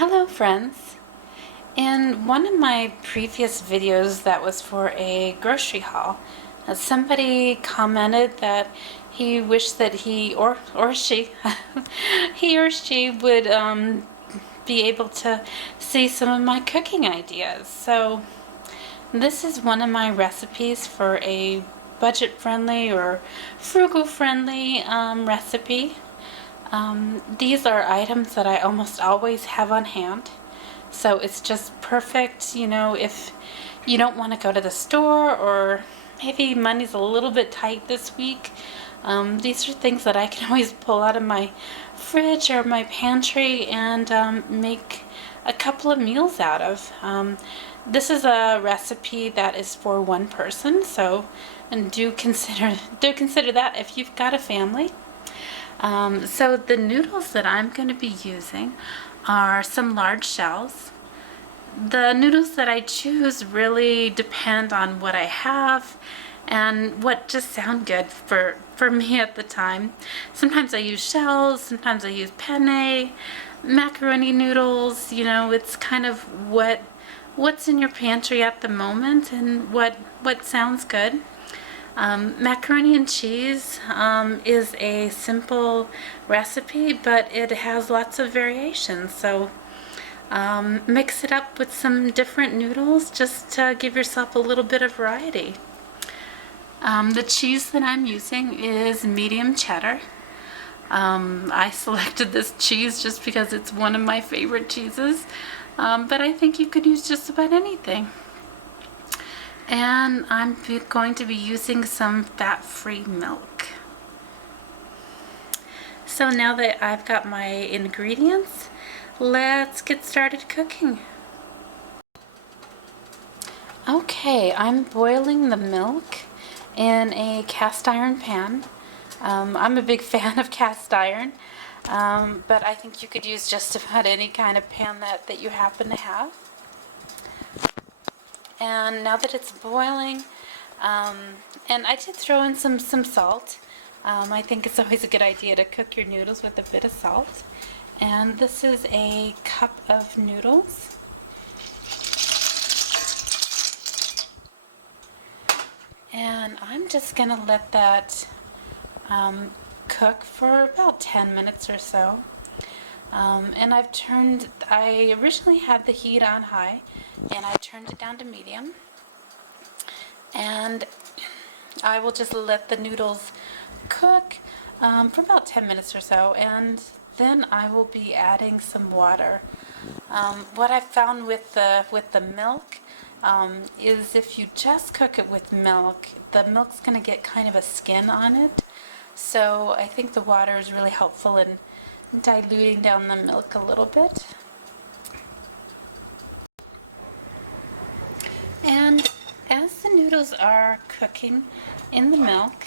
Hello friends! In one of my previous videos that was for a grocery haul, somebody commented that he wished that he or she he or she would be able to see some of my cooking ideas. So this is one of my recipes for a budget-friendly or frugal-friendly recipe. These are items that I almost always have on hand, so it's just perfect, if you don't want to go to the store or maybe money's a little bit tight this week. These are things that I can always pull out of my fridge or my pantry and make a couple of meals out of. This is a recipe that is for one person, so and do consider that if you've got a family. So the noodles that I'm going to be using are some large shells. The noodles that I choose really depend on what I have and what just sound good for me at the time. Sometimes I use shells, sometimes I use penne, macaroni noodles. It's kind of what's in your pantry at the moment and what sounds good. Macaroni and cheese is a simple recipe, but it has lots of variations. So mix it up with some different noodles just to give yourself a little bit of variety. The cheese that I'm using is medium cheddar. I selected this cheese just because it's one of my favorite cheeses, but I think you could use just about anything. And I'm going to be using some fat-free milk. So now that I've got my ingredients, let's get started cooking. Okay, I'm boiling the milk in a cast iron pan. I'm a big fan of cast iron, but I think you could use just about any kind of pan that you happen to have. And now that it's boiling, and I did throw in some salt. I think it's always a good idea to cook your noodles with a bit of salt. And this is a cup of noodles. And I'm just going to let that cook for about 10 minutes or so. And I originally had the heat on high, and I turned it down to medium. And I will just let the noodles cook for about 10 minutes or so, and then I will be adding some water. What I've found with the milk is if you just cook it with milk, the milk's going to get kind of a skin on it. So I think the water is really helpful in diluting down the milk a little bit. And as the noodles are cooking in the milk,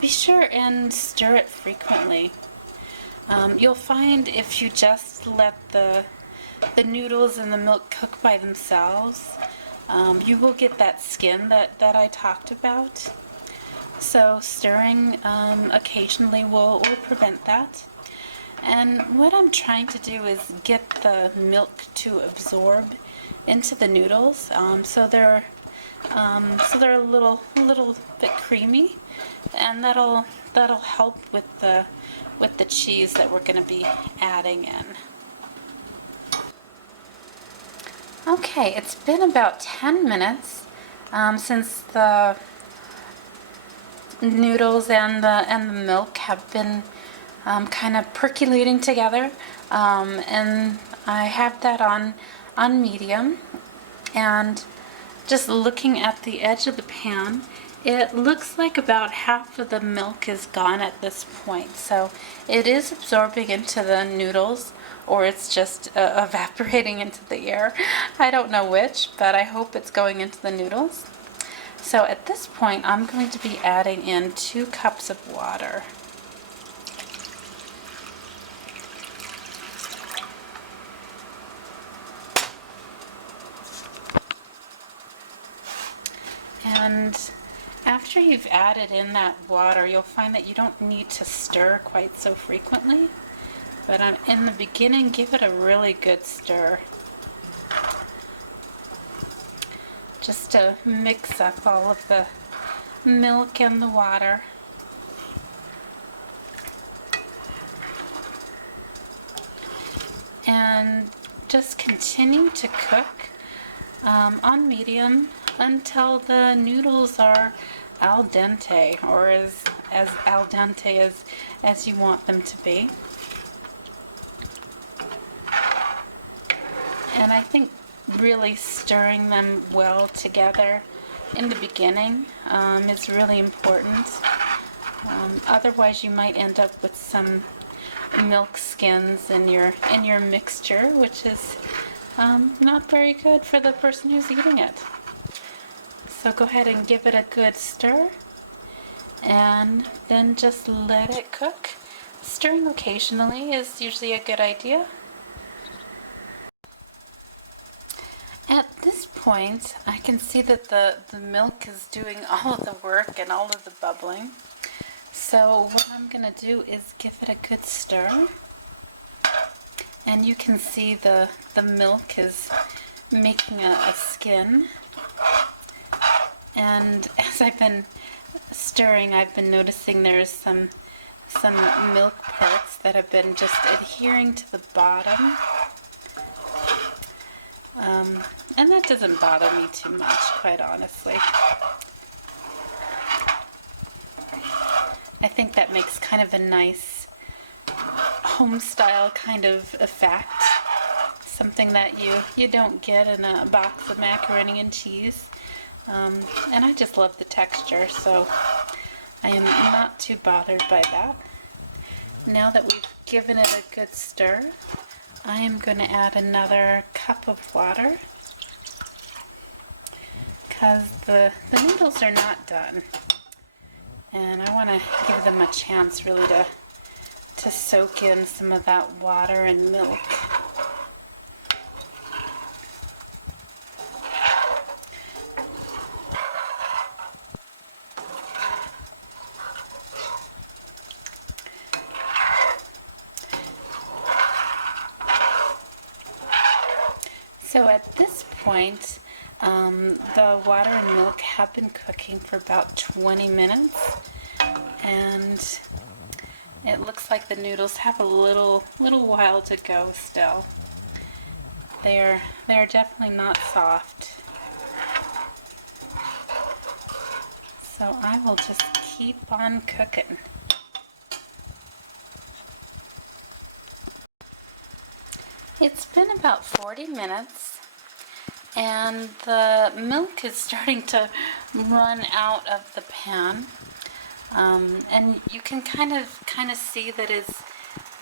be sure and stir it frequently. You'll find if you just let the noodles and the milk cook by themselves, you will get that skin that I talked about. So stirring occasionally will prevent that. And what I'm trying to do is get the milk to absorb into the noodles, so they're a little bit creamy, and that'll help with the cheese that we're going to be adding in. Okay, it's been about 10 minutes since the noodles and the milk have been kind of percolating together, and I have that on medium. And just looking at the edge of the pan, it looks like about half of the milk is gone at this point. So it is absorbing into the noodles, or it's just evaporating into the air. I don't know which, but I hope it's going into the noodles. So at this point, I'm going to be adding in 2 cups of water. And after you've added in that water, you'll find that you don't need to stir quite so frequently. But in the beginning, give it a really good stir. Just to mix up all of the milk and the water. And just continue to cook on medium until the noodles are al dente, or as al dente as you want them to be. And I think really stirring them well together in the beginning is really important. Otherwise you might end up with some milk skins in your mixture, which is not very good for the person who's eating it. So go ahead and give it a good stir, and then just let it cook. Stirring occasionally is usually a good idea. At this point, I can see that the milk is doing all of the work and all of the bubbling. So what I'm going to do is give it a good stir. And you can see the milk is making a skin. And as I've been stirring, I've been noticing there's some milk parts that have been just adhering to the bottom. And that doesn't bother me too much, quite honestly. I think that makes kind of a nice home-style kind of effect. Something that you don't get in a box of macaroni and cheese. And I just love the texture, so I am not too bothered by that. Now that we've given it a good stir, I am going to add another cup of water, because the noodles are not done. And I want to give them a chance really to soak in some of that water and milk. So at this point, the water and milk have been cooking for about 20 minutes, and it looks like the noodles have a little while to go still. They're definitely not soft. So I will just keep on cooking. It's been about 40 minutes, and the milk is starting to run out of the pan, and you can kind of see that it's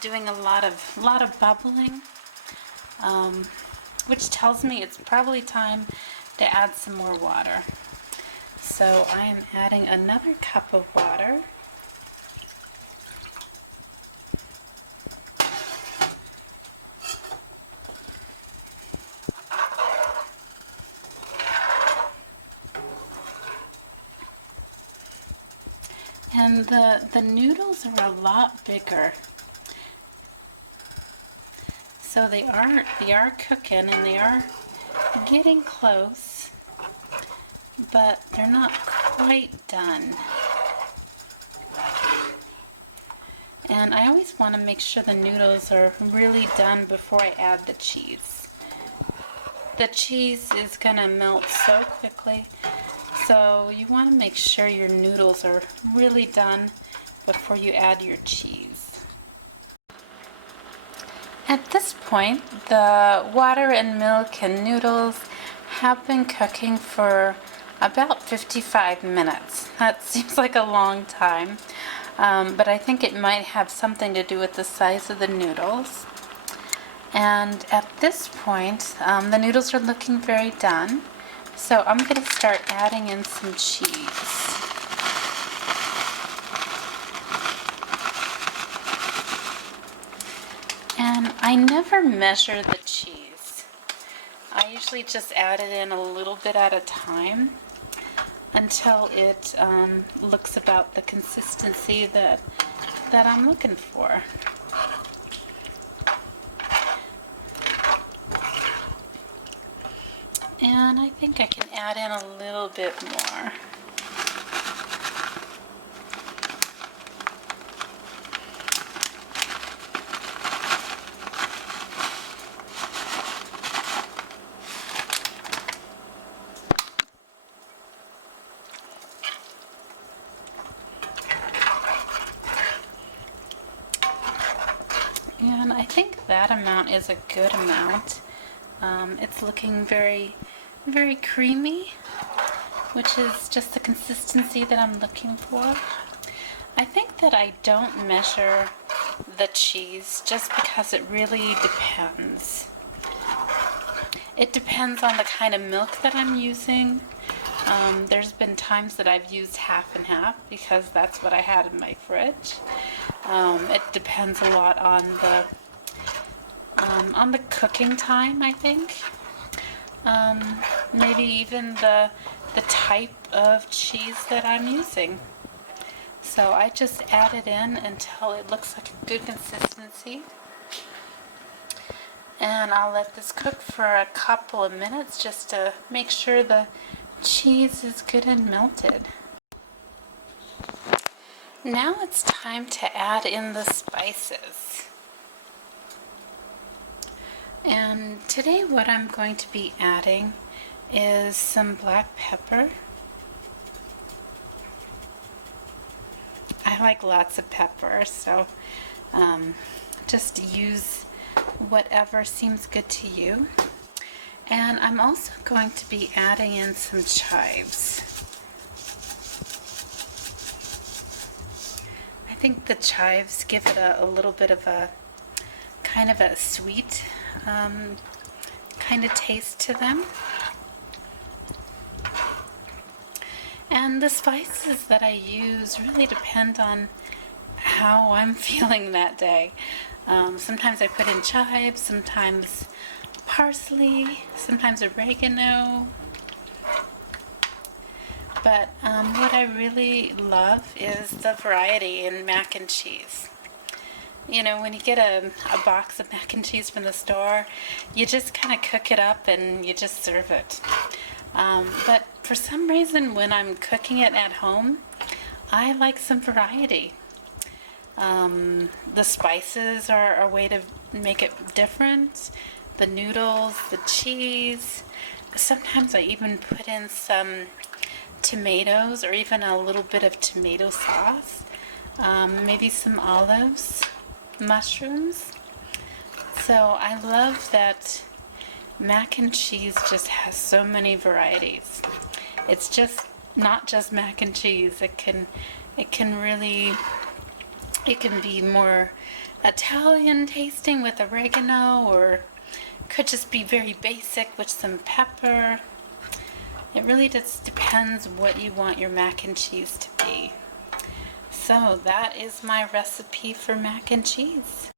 doing a lot of bubbling, which tells me it's probably time to add some more water. So I am adding another cup of water. And the noodles are a lot bigger. So they are cooking, and they are getting close, but they're not quite done. And I always want to make sure the noodles are really done before I add the cheese. The cheese is going to melt so quickly, so you want to make sure your noodles are really done before you add your cheese. At this point, the water and milk and noodles have been cooking for about 55 minutes. That seems like a long time, but I think it might have something to do with the size of the noodles. And at this point, the noodles are looking very done, so I'm going to start adding in some cheese. And I never measure the cheese. I usually just add it in a little bit at a time until it looks about the consistency that I'm looking for. And I think I can add in a little bit more. And I think that amount is a good amount. It's looking very, very creamy, which is just the consistency that I'm looking for. I think that I don't measure the cheese just because it really depends. It depends on the kind of milk that I'm using. There's been times that I've used half and half because that's what I had in my fridge. It depends a lot on the cooking time, I think. Maybe even the type of cheese that I'm using. So I just add it in until it looks like a good consistency. And I'll let this cook for a couple of minutes just to make sure the cheese is good and melted. Now it's time to add in the spices. And today what I'm going to be adding is some black pepper. I like lots of pepper, so just use whatever seems good to you. And I'm also going to be adding in some chives. I think the chives give it a little bit of a kind of a sweet kind of taste to them. And the spices that I use really depend on how I'm feeling that day. Sometimes I put in chives, sometimes parsley, sometimes oregano. But what I really love is the variety in mac and cheese. You know, when you get a box of mac and cheese from the store, you just kind of cook it up and you just serve it. But for some reason, when I'm cooking it at home, I like some variety. The spices are a way to make it different. The noodles, the cheese. Sometimes I even put in some tomatoes or even a little bit of tomato sauce. Maybe some olives, mushrooms. So I love that mac and cheese just has so many varieties. It's just not just mac and cheese. It can be more Italian tasting with oregano, or could just be very basic with some pepper. It really just depends what you want your mac and cheese to be. So that is my recipe for mac and cheese.